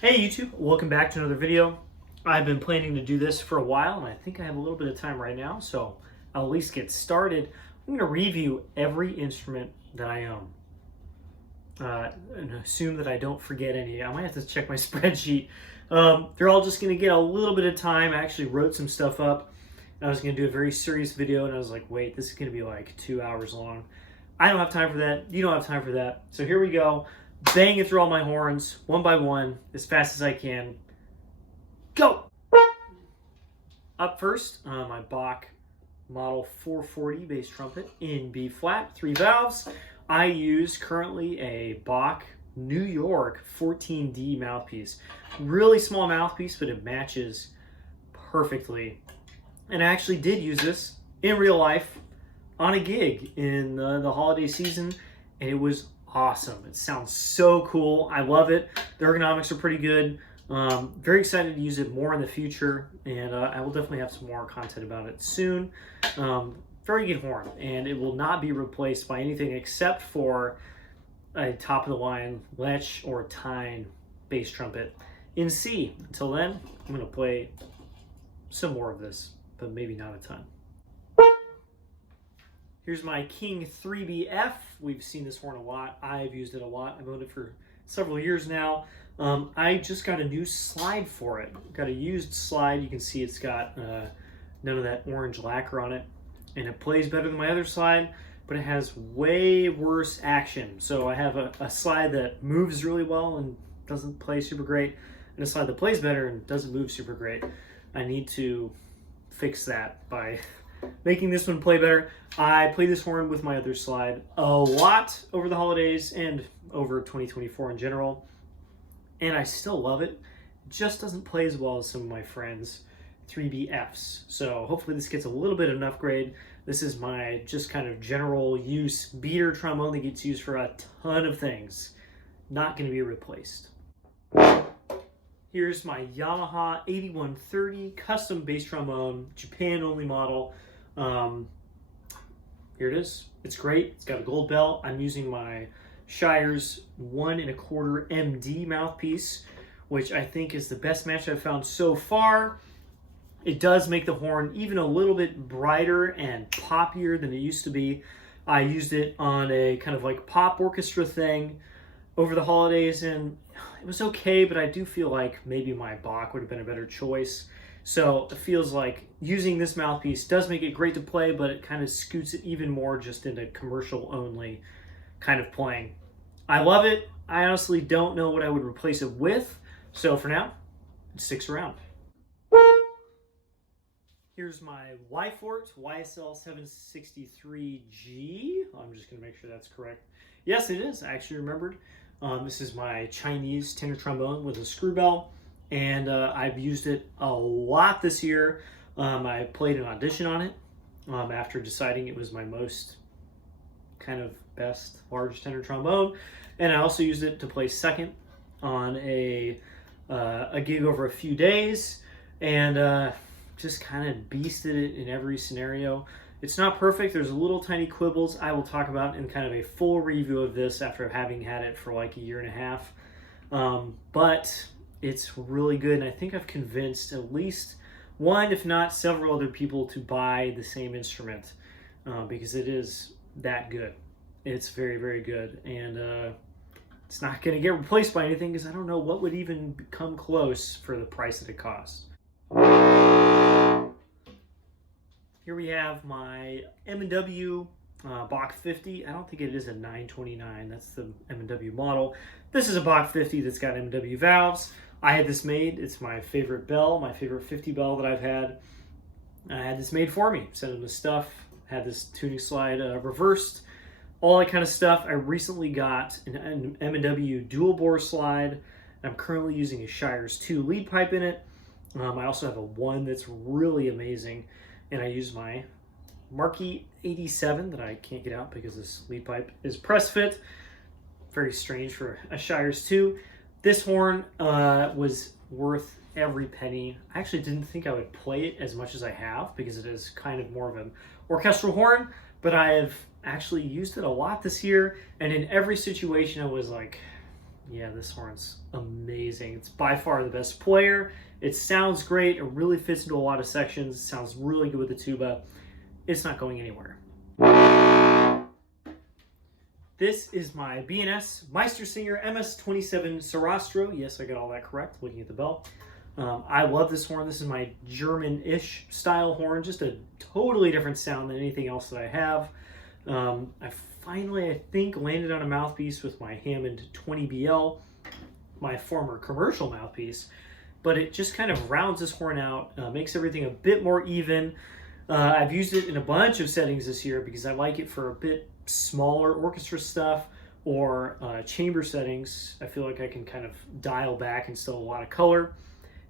Hey YouTube, welcome back to another video. I've been planning to do this for a while and I think I have a little bit of time right now, so I'll at least get started. I'm going to review every instrument that I own and assume that I don't forget any. I might have to check my spreadsheet. They're all just going to get a little bit of time. I actually wrote some stuff up and I was going to do a very serious video and I was like, wait, this is going to be like 2 hours long. I don't have time for that. You don't have time for that. So here we go. Banging through all my horns, one by one, as fast as I can. Go! Up first, my Bach Model 440 bass trumpet in B flat, 3 valves. I use currently a Bach New York 14D mouthpiece. Really small mouthpiece, but it matches perfectly. And I actually did use this in real life on a gig in the holiday season, and it was awesome. It sounds so cool. I love it. The ergonomics are pretty good. Very excited to use it more in the future, and I will definitely have some more content about it soon. Very good horn, and it will not be replaced by anything except for a top-of-the-line Lech or Tyne bass trumpet in C. Until then, I'm going to play some more of this, but maybe not a ton. Here's my King 3BF. We've seen this horn a lot. I've used it a lot. I've owned it for several years now. I just got a new slide for it. Got a used slide. You can see it's got none of that orange lacquer on it. And it plays better than my other slide, but it has way worse action. So I have a slide that moves really well and doesn't play super great, and a slide that plays better and doesn't move super great. I need to fix that by making this one play better. I played this horn with my other slide a lot over the holidays and over 2024 in general, and I still love it. It just doesn't play as well as some of my friends' 3BFs. So hopefully this gets a little bit of an upgrade. This is my just kind of general use beater trombone that gets used for a ton of things. Not going to be replaced. Here's my Yamaha 8130 custom bass trombone, Japan only model. Here it is. It's great. It's got a gold bell. I'm using my Shire's 1 1/4 MD mouthpiece, which I think is the best match I've found so far. It does make the horn even a little bit brighter and poppier than it used to be. I used it on a kind of like pop orchestra thing over the holidays, and it was okay, but I do feel like maybe my Bach would have been a better choice. So it feels like using this mouthpiece does make it great to play, but it kind of scoots it even more just into commercial only kind of playing. I love it. I honestly don't know what I would replace it with. So for now, it sticks around. Here's my Y-Fort YSL600G. I'm just going to make sure that's correct. Yes, it is. I actually remembered. This is my Chinese tenor trombone with a screw bell, and I've used it a lot this year. I played an audition on it after deciding it was my most kind of best large tenor trombone, and I also used it to play second on a gig over a few days, and just kind of beasted it in every scenario. It's not perfect. There's a little tiny quibbles I will talk about in kind of a full review of this after having had it for like a year and a half. But it's really good, and I think I've convinced at least one, if not several other people to buy the same instrument because it is that good. It's very, very good, and it's not going to get replaced by anything because I don't know what would even come close for the price that it costs. Here we have my M&W Bach 50. I don't think it is a 929. That's the M&W model. This is a Bach 50 that's got M&W valves. I had this made. It's my favorite bell, my favorite 50 bell that I've had. I had this made for me. Sent them the stuff. Had this tuning slide reversed. All that kind of stuff. I recently got an M&W dual bore slide. I'm currently using a Shire's 2 lead pipe in it. I also have a 1 that's really amazing, and I use my Marquee 87 that I can't get out because this lead pipe is press fit. Very strange for a Shire's 2. This horn was worth every penny. I actually didn't think I would play it as much as I have because it is kind of more of an orchestral horn, but I have actually used it a lot this year, and in every situation I was like, Yeah, this horn's amazing. It's by far the best player. It sounds great. It really fits into a lot of sections. It sounds really good with the tuba. It's not going anywhere. This is my BNS Ms27 SRO. Yes, I got all that correct, looking at the bell. I love this horn. This is my German-ish style horn, just a totally different sound than anything else that I have. I finally, I think, landed on a mouthpiece with my Hammond 20BL, my former commercial mouthpiece, but it just kind of rounds this horn out, makes everything a bit more even. I've used it in a bunch of settings this year because I like it for a bit smaller orchestra stuff or chamber settings. I feel like I can kind of dial back and still a lot of color,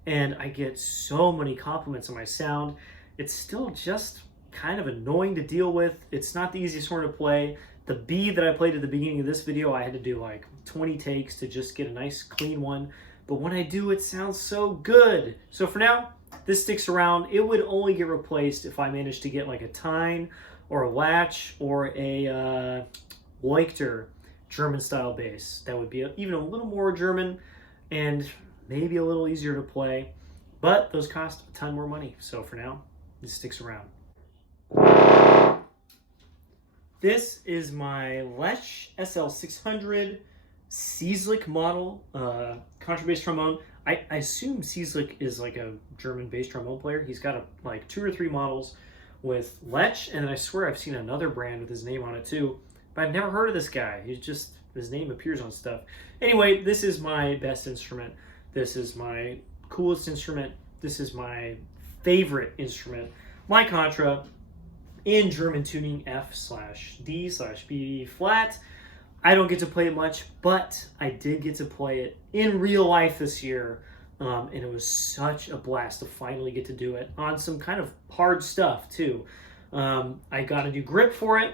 and I get so many compliments on my sound. It's still just kind of annoying to deal with. It's not the easiest horn to play. The B that I played at the beginning of this video, I had to do like 20 takes to just get a nice clean one. But when I do, it sounds so good. So for now, this sticks around. It would only get replaced if I managed to get like a tine or a latch or a Leuchter German style bass. That would be even a little more German and maybe a little easier to play. But those cost a ton more money. So for now, this sticks around. This is my Lech SL600 Seas model contrabass trombone. I assume Seas is like a German bass trombone player. He's got like 2 or 3 models with Lech, and then I swear I've seen another brand with his name on it too, but I've never heard of this guy. His name appears on stuff. Anyway, this is my best instrument. This is my coolest instrument. This is my favorite instrument. My contra in German tuning F/D/B flat. I don't get to play it much, but I did get to play it in real life this year, and it was such a blast to finally get to do it on some kind of hard stuff too. I got a new grip for it.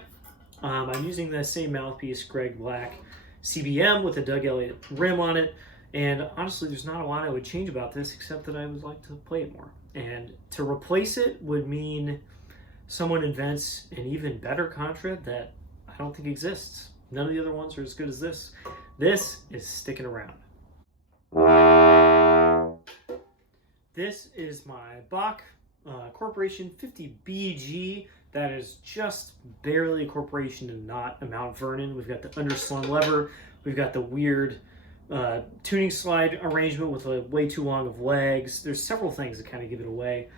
I'm using the same mouthpiece, Greg Black CBM with a Doug Elliott rim on it, and honestly there's not a lot I would change about this except that I would like to play it more. And to replace it would mean someone invents an even better contra that I don't think exists. None of the other ones are as good as this. This is sticking around. This is my Bach Corporation 50BG. That is just barely a Corporation and not a Mount Vernon. We've got the underslung lever. We've got the weird tuning slide arrangement with a way too long of legs. There's several things that kind of give it away.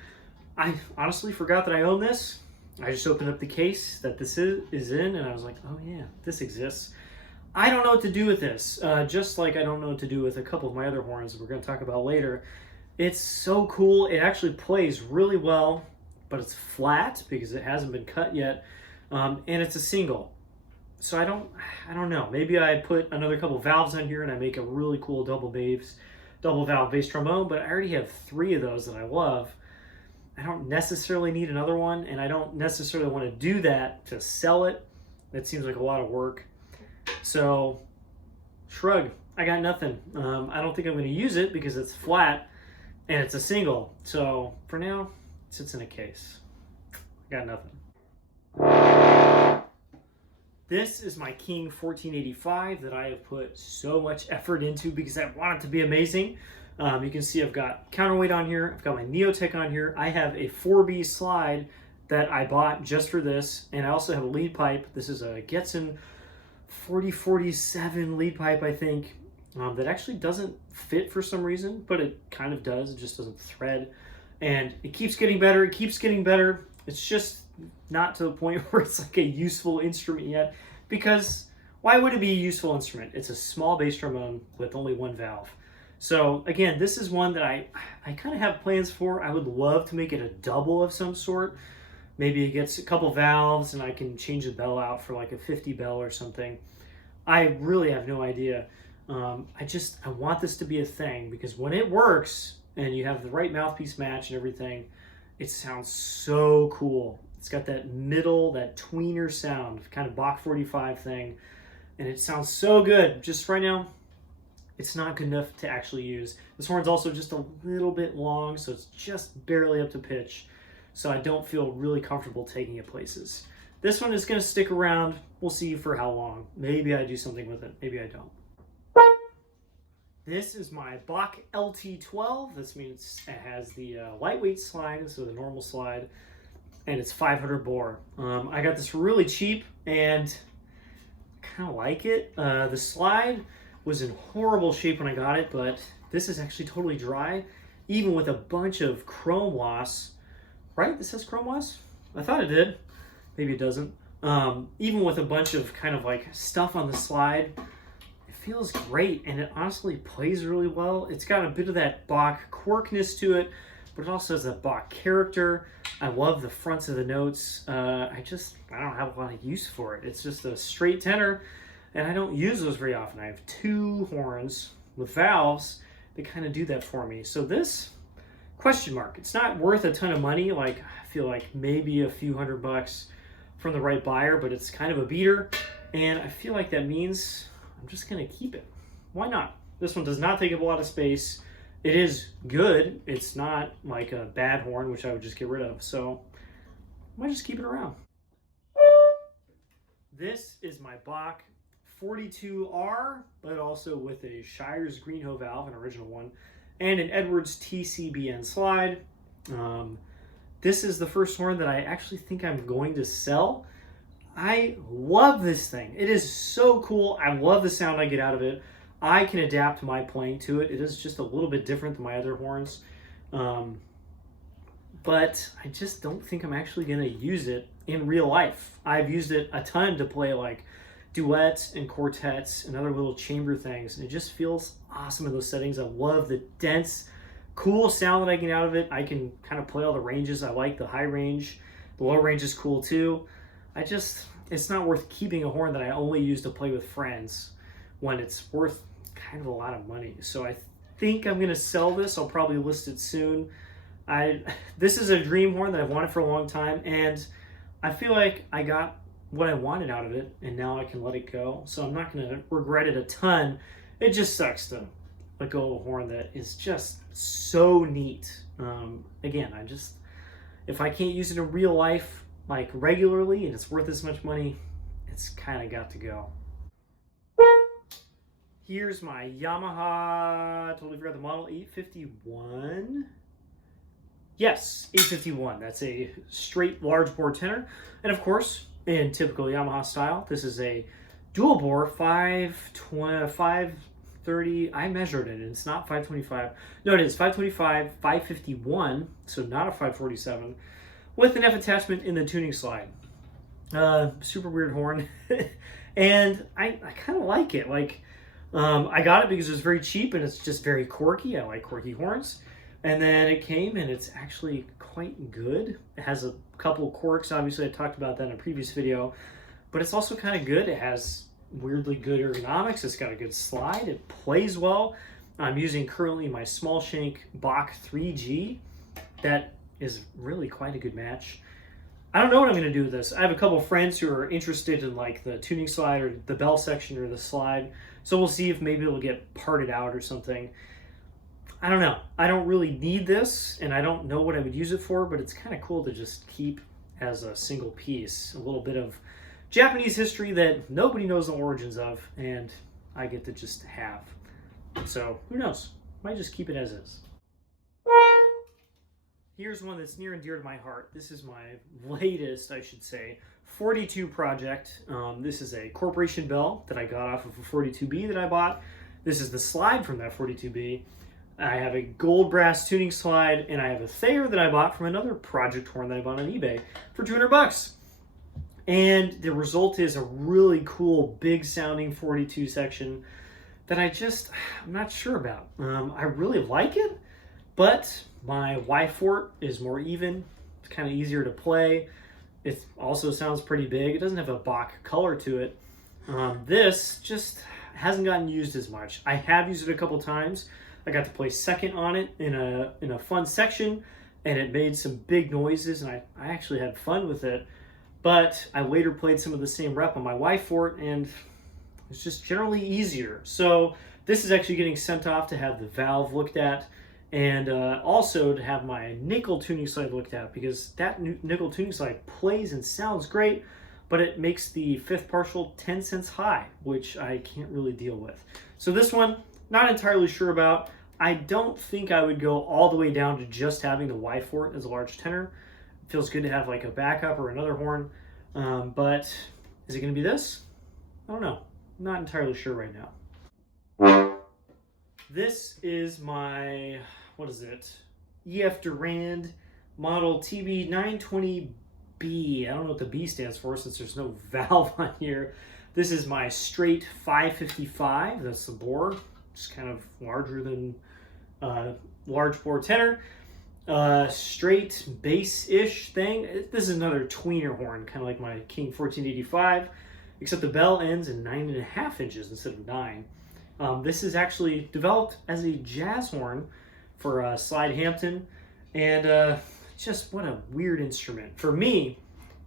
I honestly forgot that I own this. I just opened up the case that this is in, and I was like, oh yeah, this exists. I don't know what to do with this, just like I don't know what to do with a couple of my other horns that we're going to talk about later. It's so cool. It actually plays really well, but it's flat because it hasn't been cut yet, and it's a single. So I don't know. Maybe I put another couple valves on here and I make a really cool double valve bass trombone, but I already have 3 of those that I love. I don't necessarily need another one, and I don't necessarily want to do that to sell it. That seems like a lot of work. So, shrug. I got nothing. I don't think I'm going to use it because it's flat and it's a single. So, for now, it sits in a case. I got nothing. This is my King 1485 that I have put so much effort into because I want it to be amazing. You can see I've got counterweight on here. I've got my Neotech on here. I have a 4B slide that I bought just for this. And I also have a lead pipe. This is a Getzen 4047 lead pipe, I think, that actually doesn't fit for some reason, but it kind of does. It just doesn't thread. And it keeps getting better. It keeps getting better. It's just not to the point where it's like a useful instrument yet, because why would it be a useful instrument? It's a small bass trombone with only 1 valve. So again, this is one that I kind of have plans for. I would love to make it a double of some sort. Maybe it gets a couple valves and I can change the bell out for like a 50 bell or something. I really have no idea. I want this to be a thing because when it works and you have the right mouthpiece match and everything, it sounds so cool. It's got that middle, that tweener sound, kind of Bach 45 thing. And it sounds so good. Just right now, it's not good enough to actually use. This horn's also just a little bit long, so it's just barely up to pitch. So I don't feel really comfortable taking it places. This one is going to stick around. We'll see for how long. Maybe I do something with it. Maybe I don't. This is my Bach LT2. This means it has the lightweight slide, so the normal slide, and it's 500 bore. I got this really cheap and I kind of like it. The slide was in horrible shape when I got it, but this is actually totally dry, even with a bunch of chrome loss. Right? This says chrome loss? I thought it did. Maybe it doesn't. Even with a bunch of kind of like stuff on the slide, it feels great, and it honestly plays really well. It's got a bit of that Bach quirkiness to it, but it also has a Bach character. I love the fronts of the notes. I don't have a lot of use for it. It's just a straight tenor, and I don't use those very often. I have two horns with valves that kind of do that for me. So this, question mark. It's not worth a ton of money. Like, I feel like maybe a few $100 from the right buyer, but it's kind of a beater, and I feel like that means I'm just gonna keep it. Why not? This one does not take up a lot of space. It is good. It's not like a bad horn, which I would just get rid of. So I might just keep it around. This is my Bach 42R, but also with a Shire's Greenhoe valve, an original one, and an Edwards TCBN slide. This is the first horn that I actually think I'm going to sell. I love this thing. It is so cool. I love the sound I get out of it. I can adapt my playing to it. It is just a little bit different than my other horns. But I just don't think I'm actually going to use it in real life. I've used it a ton to play like duets and quartets and other little chamber things, and it just feels awesome in those settings. I love the dense, cool sound that I get out of it. I can kind of play all the ranges. I like the high range. The low range is cool too. It's not worth keeping a horn that I only use to play with friends when it's worth kind of a lot of money. So I think I'm going to sell this. I'll probably list it soon. This is a dream horn that I've wanted for a long time, and I feel like I got what I wanted out of it, and now I can let it go. So I'm not going to regret it a ton. It just sucks to let go of a horn that is just so neat. Again, if I can't use it in real life, like regularly, and it's worth this much money, it's kind of got to go. Here's my Yamaha, totally forgot the model, 851. Yes, 851. That's a straight large bore tenor. And of course, in typical Yamaha style, this is a dual bore 530. I measured it, and it's not 525. No, it is 525, 551, so not a 547, with an F attachment in the tuning slide. Super weird horn. And I kind of like it. Like, I got it because it was very cheap, and it's just very quirky. I like quirky horns. And then it came, and it's actually quite good. It has a couple quirks. Obviously, I talked about that in a previous video, but it's also kind of good. It has weirdly good ergonomics. It's got a good slide. It plays well. I'm using currently my small shank Bach 3G. That is really quite a good match. I don't know what I'm going to do with this. I have a couple friends who are interested in like the tuning slide or the bell section or the slide. So we'll see if maybe it'll get parted out or something. I don't know. I don't really need this, and I don't know what I would use it for, but it's kind of cool to just keep as a single piece. A little bit of Japanese history that nobody knows the origins of, and I get to just have. So who knows? Might just keep it as is. Here's one that's near and dear to my heart. This is my latest, I should say, 42 project. This is a Corporation bell that I got off of a 42B that I bought. This is the slide from that 42B. I have a gold brass tuning slide, and I have a Thayer that I bought from another project horn that I bought on eBay for $200. And the result is a really cool, big sounding 42 section that I'm not sure about. I really like it, but my Y Fort is more even. It's kind of easier to play. It also sounds pretty big. It doesn't have a Bach color to it. This just hasn't gotten used as much. I have used it a couple times. I got to play second on it in a fun section, and it made some big noises, and I actually had fun with it. But I later played some of the same rep on my Y Fort, and it's just generally easier. So this is actually getting sent off to have the valve looked at, and also to have my nickel tuning slide looked at, because that nickel tuning slide plays and sounds great, but it makes the fifth partial 10 cents high, which I can't really deal with. So this one, not entirely sure about. I don't think I would go all the way down to just having the Y Fort as a large tenor. It feels good to have like a backup or another horn, but is it going to be this? I don't know. I'm not entirely sure right now. This is my, what is it? EF Durand model TB920B. I don't know what the B stands for since there's no valve on here. This is my straight 555. That's the bore. Just kind of larger than large bore tenor. Straight bass-ish thing. This is another tweener horn, kind of like my King 1485, except the bell ends in 9.5 inches instead of 9. This is actually developed as a jazz horn for Slide Hampton, and just what a weird instrument. For me,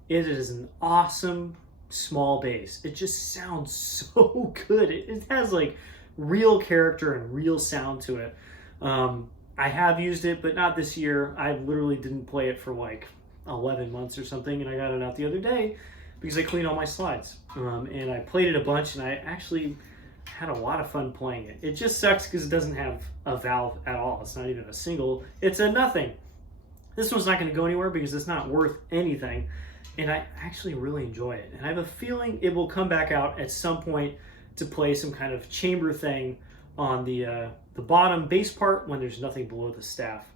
it is an awesome small bass. It just sounds so good. It has like real character and real sound to it. I have used it, but not this year. I literally didn't play it for like 11 months or something, and I got it out the other day because I cleaned all my slides. And I played it a bunch, and I actually had a lot of fun playing it. It just sucks because it doesn't have a valve at all. It's not even a single. It's a nothing. This one's not going to go anywhere because it's not worth anything, and I actually really enjoy it. And I have a feeling it will come back out at some point to play some kind of chamber thing on the bottom bass part when there's nothing below the staff,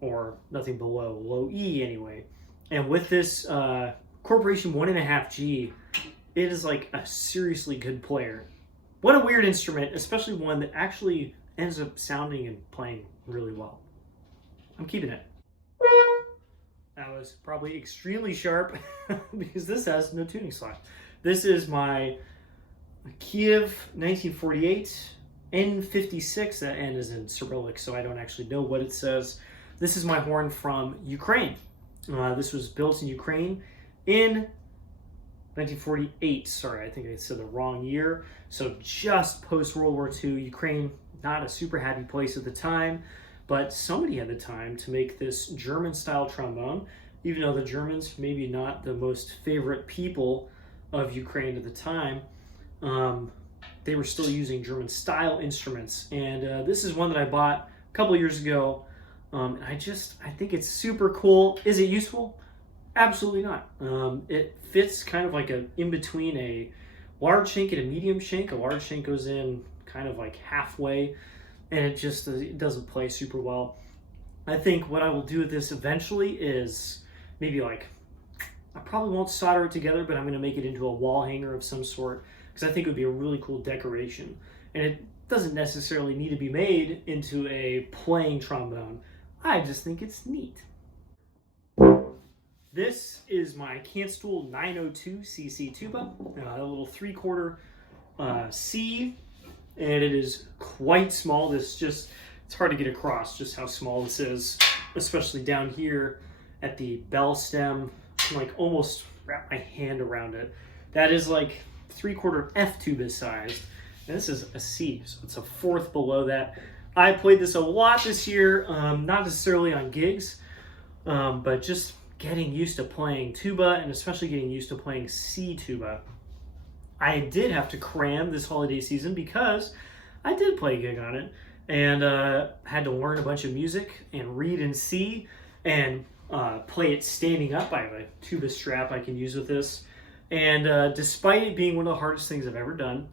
or nothing below low E anyway. And with this Corporation 1.5G, it is like a seriously good player. What a weird instrument, especially one that actually ends up sounding and playing really well. I'm keeping it. That was probably extremely sharp because this has no tuning slot. This is my Kiev 1948 N56. That N is in Cyrillic, so I don't actually know what it says. This is my horn from Ukraine. This was built in Ukraine in 1948. Sorry, I think I said the wrong year. So just post World War II, Ukraine, not a super happy place at the time, but somebody had the time to make this German-style trombone, even though the Germans, maybe not the most favorite people of Ukraine at the time, they were still using German-style instruments. And this is one that I bought a couple years ago. I think it's super cool. Is it useful? Absolutely not. It fits kind of like in between a large shank and a medium shank. A large shank goes in kind of like halfway, and it doesn't play super well. I think what I will do with this eventually is maybe like, I probably won't solder it together, but I'm going to make it into a wall hanger of some sort, because I think it would be a really cool decoration. And it doesn't necessarily need to be made into a playing trombone. I just think it's neat. This is my Canol 902 cc tuba, a little 3/4 C, and it is quite small. It's hard to get across just how small this is, especially down here at the bell stem. I can like almost wrap my hand around it. That is like 3/4 F tuba sized, and this is a C, so it's a fourth below that. I played this a lot this year, not necessarily on gigs, but just getting used to playing tuba, and especially getting used to playing C tuba. I did have to cram this holiday season because I did play a gig on it, and had to learn a bunch of music and read in C and play it standing up. I have a tuba strap I can use with this, and despite it being one of the hardest things I've ever done,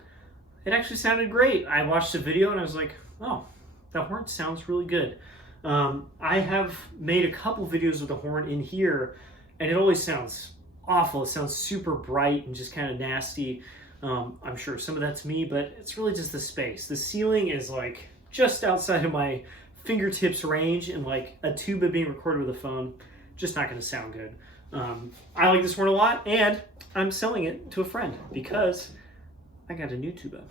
it actually sounded great. I watched the video and I was like, oh, that horn sounds really good. I have made a couple videos with the horn in here, and it always sounds awful. It sounds super bright and just kind of nasty. I'm sure some of that's me, but it's really just the space. The ceiling is like just outside of my fingertips range, and like a tuba being recorded with a phone, just not going to sound good. I like this horn a lot, and I'm selling it to a friend because I got a new tuba.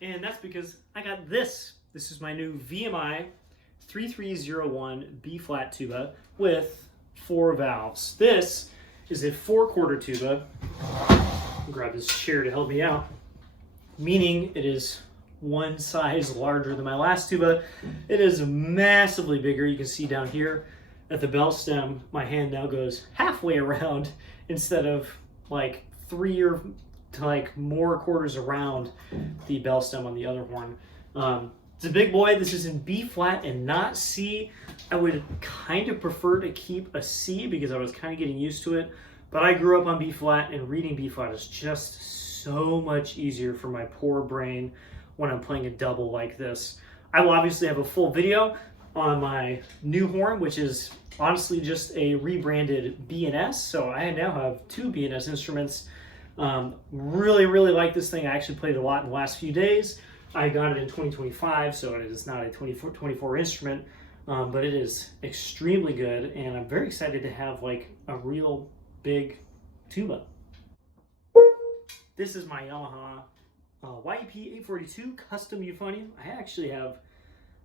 And that's because I got this. This is my new VMI 3301 B-flat tuba with 4 valves. This is a 4/4 tuba. I'll grab this chair to help me out. Meaning it is one size larger than my last tuba. It is massively bigger. You can see down here at the bell stem, my hand now goes halfway around instead of like 3 or like more quarters around the bell stem on the other horn. It's a big boy. This is in B flat and not C. I would kind of prefer to keep a C because I was kind of getting used to it, but I grew up on B flat, and reading B flat is just so much easier for my poor brain when I'm playing a double like this. I will obviously have a full video on my new horn, which is honestly just a rebranded BNS. So I now have two BNS instruments. Really like this thing. I actually played it a lot in the last few days. I got it in 2025, so it is not a 24 instrument, but it is extremely good, and I'm very excited to have like a real big tuba. This is my Yamaha YP842 custom euphonium. I actually have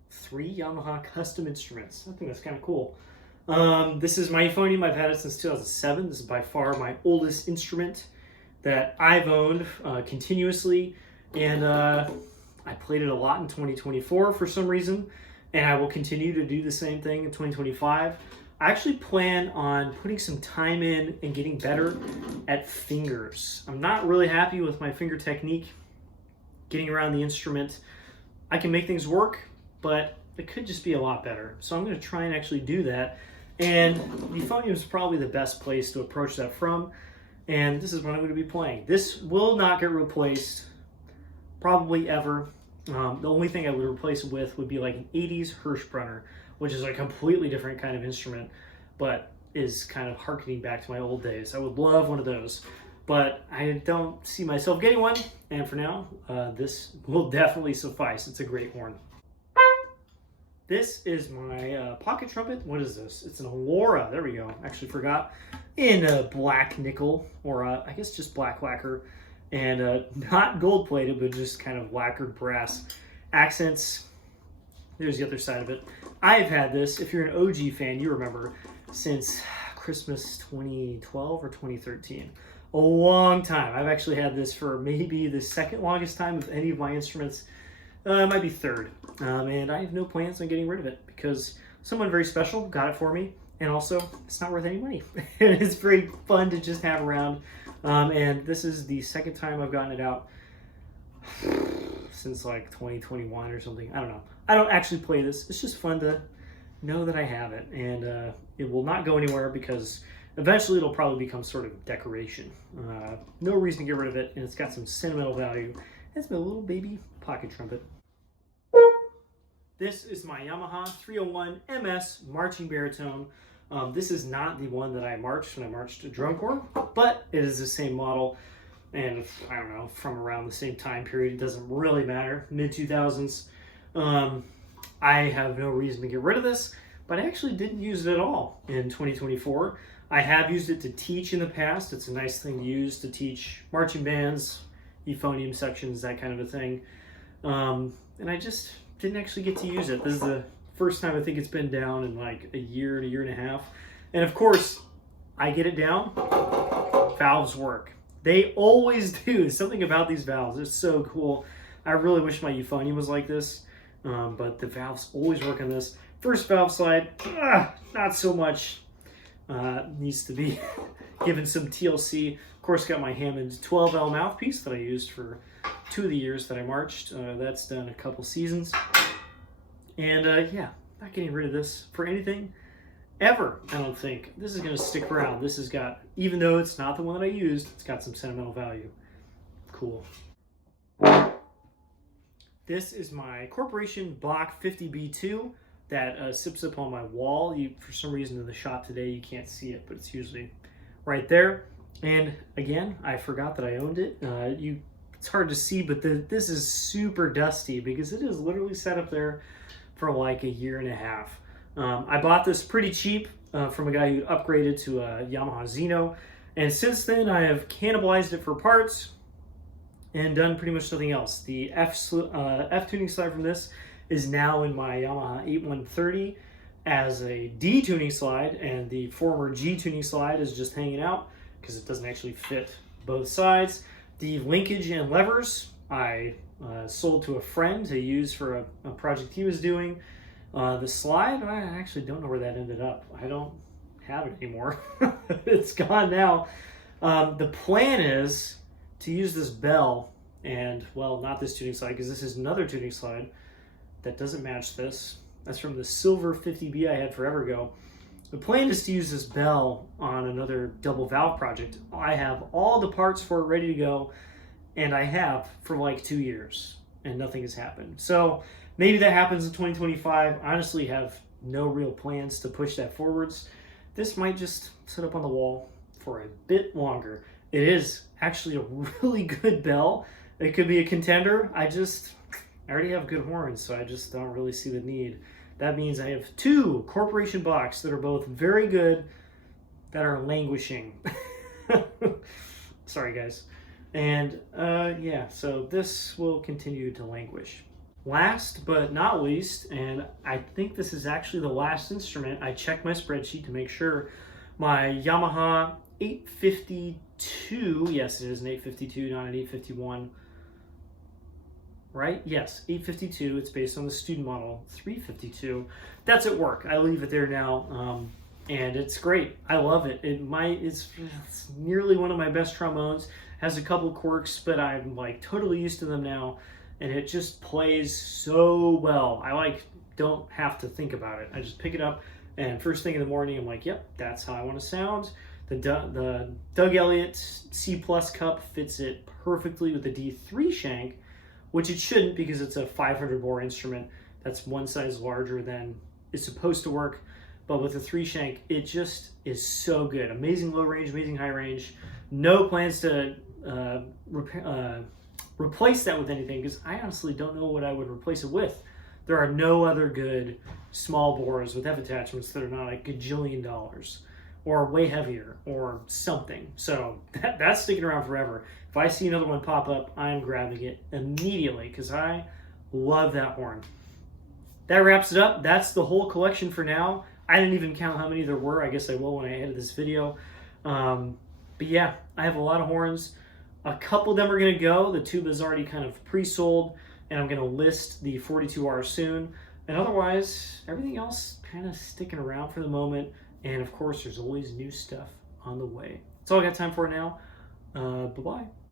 3 Yamaha custom instruments. I think that's kind of cool. This is my euphonium. I've had it since 2007. This is by far my oldest instrument that I've owned continuously, and I played it a lot in 2024 for some reason, and I will continue to do the same thing in 2025. I actually plan on putting some time in and getting better at fingers. I'm not really happy with my finger technique, getting around the instrument. I can make things work, but it could just be a lot better. So I'm going to try and actually do that, and euphonium is probably the best place to approach that from, and this is what I'm going to be playing. This will not get replaced probably ever. The only thing I would replace it with would be like an 80s Hirschbrenner, which is a completely different kind of instrument, but is kind of harkening back to my old days. I would love one of those, but I don't see myself getting one, and for now, this will definitely suffice. It's a great horn. This is my pocket trumpet. What is this? It's an Allur. There we go. Actually forgot. In black nickel, or I guess just black lacquer. And not gold plated, but just kind of lacquered brass accents. There's the other side of it. I've had this, if you're an OG fan, you remember, since Christmas 2012 or 2013. A long time. I've actually had this for maybe the second longest time of any of my instruments. It might be third. And I have no plans on getting rid of it because someone very special got it for me. And also, it's not worth any money. It's very fun to just have around. And this is the second time I've gotten it out since like 2021 or something. I don't know. I don't actually play this. It's just fun to know that I have it. And it will not go anywhere because eventually it'll probably become sort of decoration. No reason to get rid of it. And it's got some sentimental value. It's my little baby pocket trumpet. This is my Yamaha 301 MS marching baritone. This is not the one that I marched when I marched a drum corps, but it is the same model, and I don't know, from around the same time period. It doesn't really matter, mid-2000s. I have no reason to get rid of this, but I actually didn't use it at all in 2024. I have used it to teach in the past. It's a nice thing to use to teach marching bands, euphonium sections, that kind of a thing. And I just didn't actually get to use it. This is the first time I think it's been down in like a year to year and a half. And of course, I get it down, valves work. They always do. Something about these valves is so cool. I really wish my euphonium was like this, but the valves always work on this. First valve slide, not so much. Needs to be given some TLC. Of course, got my Hammond 12L mouthpiece that I used for 2 of the years that I marched. That's done a couple seasons. And yeah, not getting rid of this for anything ever, I don't think. This is going to stick around. This has got, even though it's not the one that I used, it's got some sentimental value. Cool. This is my Corporation Bach 50B2 that sits up on my wall. For some reason in the shop today, you can't see it, but it's usually right there. And again, I forgot that I owned it. It's hard to see, but this is super dusty because it is literally set up there for like a year and a half. I bought this pretty cheap from a guy who upgraded to a Yamaha Xeno, and since then I have cannibalized it for parts and done pretty much nothing else. The F tuning slide from this is now in my Yamaha 8130 as a D tuning slide, and the former G tuning slide is just hanging out because it doesn't actually fit both sides. The linkage and levers I sold to a friend to use for a project he was doing. The slide, I actually don't know where that ended up. I don't have it anymore. It's gone now. The plan is to use this bell, and well, not this tuning slide, because this is another tuning slide that doesn't match this. That's from the silver 50B I had forever ago. The plan is to use this bell on another double valve project. I have all the parts for it ready to go, and I have for like 2 years, and nothing has happened. So maybe that happens in 2025. I honestly have no real plans to push that forwards. This might just sit up on the wall for a bit longer. It is actually a really good bell. It could be a contender. I already have good horns, so I just don't really see the need. That means I have 2 Corporation Bachs that are both very good, that are languishing. Sorry, guys. And yeah, so this will continue to languish. Last but not least, and I think this is actually the last instrument, I checked my spreadsheet to make sure, my Yamaha 852, yes, it is an 852, not an 851, right? Yes, 852, it's based on the student model 352. That's at work. I leave it there now, and it's great. I love it. It's nearly one of my best trombones. Has a couple quirks, but I'm like totally used to them now, and it just plays so well. I don't have to think about it. I just pick it up, and first thing in the morning, I'm like, yep, that's how I want to sound. The Doug Elliott C+ cup fits it perfectly with the D3 shank, which it shouldn't because it's a 500 bore instrument. That's one size larger than it's supposed to work. But with the 3 shank, it just is so good. Amazing low range, amazing high range. No plans to replace that with anything, because I honestly don't know what I would replace it with. There are no other good small bores with F attachments that are not a gajillion dollars or way heavier or something. So that's sticking around forever. If I see another one pop up, I'm grabbing it immediately because I love that horn. That wraps it up. That's the whole collection for now. I didn't even count how many there were. I guess I will when I edit this video. But yeah, I have a lot of horns. A couple of them are going to go. The tuba is already kind of pre-sold, and I'm going to list the 42R soon. And otherwise, everything else kind of sticking around for the moment. And of course, there's always new stuff on the way. That's all I got time for now. Bye-bye.